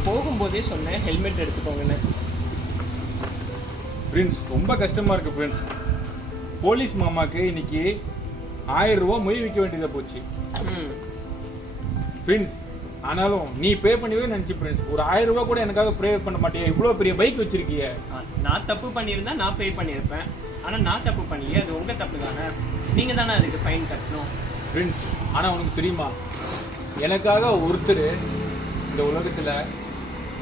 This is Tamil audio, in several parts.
நான் போகும்போதே சொன்னேன் ஹெல்மெட் எடுத்துக்கோங்கன்னு. பிரின்ஸ் ரொம்ப கஷ்டமா இருக்கு பிரின்ஸ். போலீஸ் மாமாக்கு இன்னைக்கு 1000 ரூபாய் மொய் வைக்க வேண்டியதா போச்சு பிரின்ஸ். ஆனாலும் நீ பே பண்ணிவே நினைச்சு பிரின்ஸ், ஒரு 1000 ரூபாய் கூட எனக்காக ப்ரே பண்ண மாட்டியா? இவ்வளவு பெரிய பைக் வச்சிருக்கிய. நான் தப்பு பண்ணியிருந்தா நான் பே பண்ணியிருப்பேன். ஆனா நான் தப்பு பண்ணலையே, அது உங்க தப்பு தானே. நீங்க தானே அதுக்கு ஃபைன் கட்டணும் பிரின்ஸ். ஆனா உனக்கு தெரியுமா, எனக்காக ஒருத்தர் இந்த உலகத்துல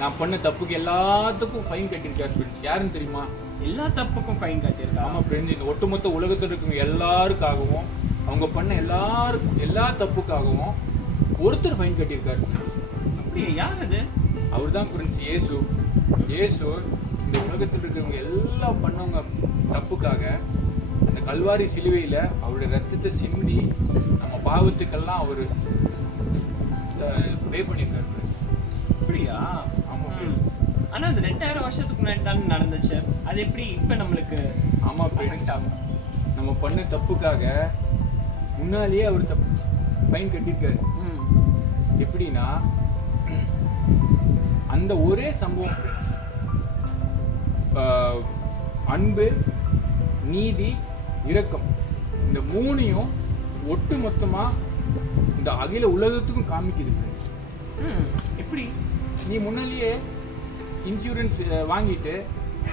நான் பண்ண தப்புக்கு எல்லாத்துக்கும் ஃபைன் கட்டிருக்காரு பிரின்ஸ். யாருன்னு தெரியுமா? எல்லா தப்புக்கும் ஃபைன் கட்டியிருக்கா? ஆமா பிரின்ஸ். இந்த ஒட்டுமொத்த உலகத்தில் இருக்கும் எல்லாருக்காகவும், அவங்க பண்ண எல்லா தப்புக்காகவும் ஒருத்தர் ஃபைன் கட்டியிருக்காரு பிரின்ஸ். அப்படியே? யார் அது? அவர் தான் பிரின்ஸ் இயேசு. இயேசு இந்த உலகத்தில் இருக்கிறவங்க எல்லாம் பண்ணவங்க தப்புக்காக அந்த கல்வாரி சிலுவையில அவருடைய ரத்தத்தை சிந்தி நம்ம பாவத்துக்கெல்லாம் அவர் பே பண்ணியிருக்காரு பிரின்ஸ். அப்படியா? ஆமா பிரின்ஸ். ஆனா அது 2000 வருஷத்துக்கு முன்னாடி தானே நடந்துச்சு. அது எப்படி இப்ப நம்மளுக்கு? ஆமா பிரின்ஸ். நம்ம பண்ண தப்புக்காக முன்னாலேயே அவர் ஃபைன் கட்டியிருக்காரு. எப்படின்னா, அந்த ஒரே சம்பவம் பிரின்ஸ், அன்பு, நீதி, இரக்கம், இந்த மூணையும் ஒட்டு மொத்தமா இந்த அகில உலகத்துக்கும் காமிக்குது பிரின்ஸ். எப்படி? நீ முன்னாலேயே இன்சூரன்ஸ் வாங்கிட்டு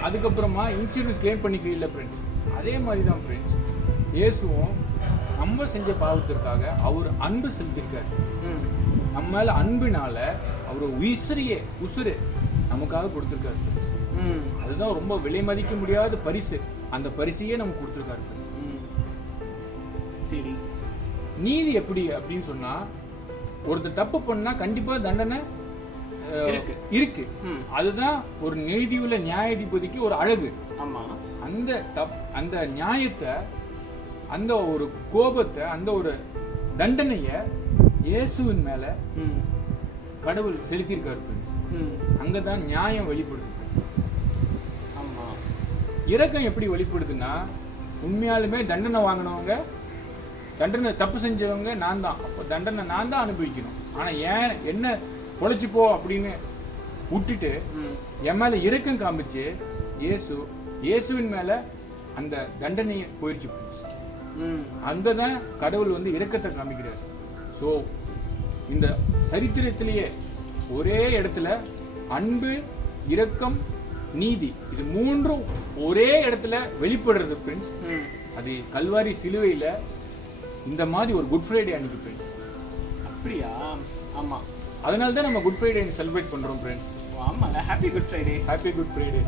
அதுக்கப்புறமா இன்சூரன்ஸ் கிளைம் பண்ணிக்கிறீல்ல பிரின்ஸ், அதே மாதிரி தான் பிரின்ஸ் இயேசுவும் நம்ம செஞ்ச பாவத்திற்காக அவர் அன்பு செலுத்திருக்காரு. நம்ம மேல அன்பினால அவர் உசுறு நமக்காக கொடுத்திருக்காரு. அதுதான் ரொம்ப விலை மதிக்க முடியாத பரிசு. அந்த பரிசையே நமக்கு கொடுத்திருக்காரு. சரி, நீதி எப்படி அப்படின்னு சொன்னா, ஒருத்தர் தப்பு பண்ணா கண்டிப்பா தண்டனை இருக்கு. அதுதான் ஒரு நீதியுள்ள நியாயாதிபதிக்கு ஒரு அழகு. ஆமா. அந்த நியாயத்தை, அந்த ஒரு கோபத்தை, அந்த ஒரு தண்டனைய இயேசுவின் மேல கடவுள் செலுத்தியிருக்காரு பிரின்ஸ். அங்கதான் நியாயம் வெளிப்படுது. ஆமா. இரக்கம் எப்படி வெளிப்படுதுன்னா, உண்மையாலுமே தண்டனை வாங்கினவங்க, தண்டனை தப்பு செஞ்சவங்க நான் தான், அப்போ தண்டனை நான் தான் அனுபவிக்கணும். ஆனா ஏன் என்ன பொழைச்சுப்போ அப்படின்னு விட்டுட்டு என் மேல இரக்கம் காமிச்சு இயேசுவின் மேல அந்த தண்டனையை போயிடுச்சு. அங்கதான் கடவுள் இரக்கத்தை காமிக்கிறார். ஸோ இந்த சரித்திரத்திலேயே ஒரே இடத்துல அன்பு, இரக்கம், நீதி, இது மூன்றும் ஒரே இடத்துல வெளிப்படுறது பிரின்ஸ். அது கல்வாரி சிலுவையில இந்த மாதிரி ஒரு குட் ஃப்ரைடே அன்னைக்கு பிரின்ஸ். அப்படியா? ஆமா. அதனால தான் நம்ம குட் ஃப்ரைடே செலிப்ரேட் பண்றோம் பிரின்ஸ். ஆமாங்க. Happy good Friday. Happy good Friday.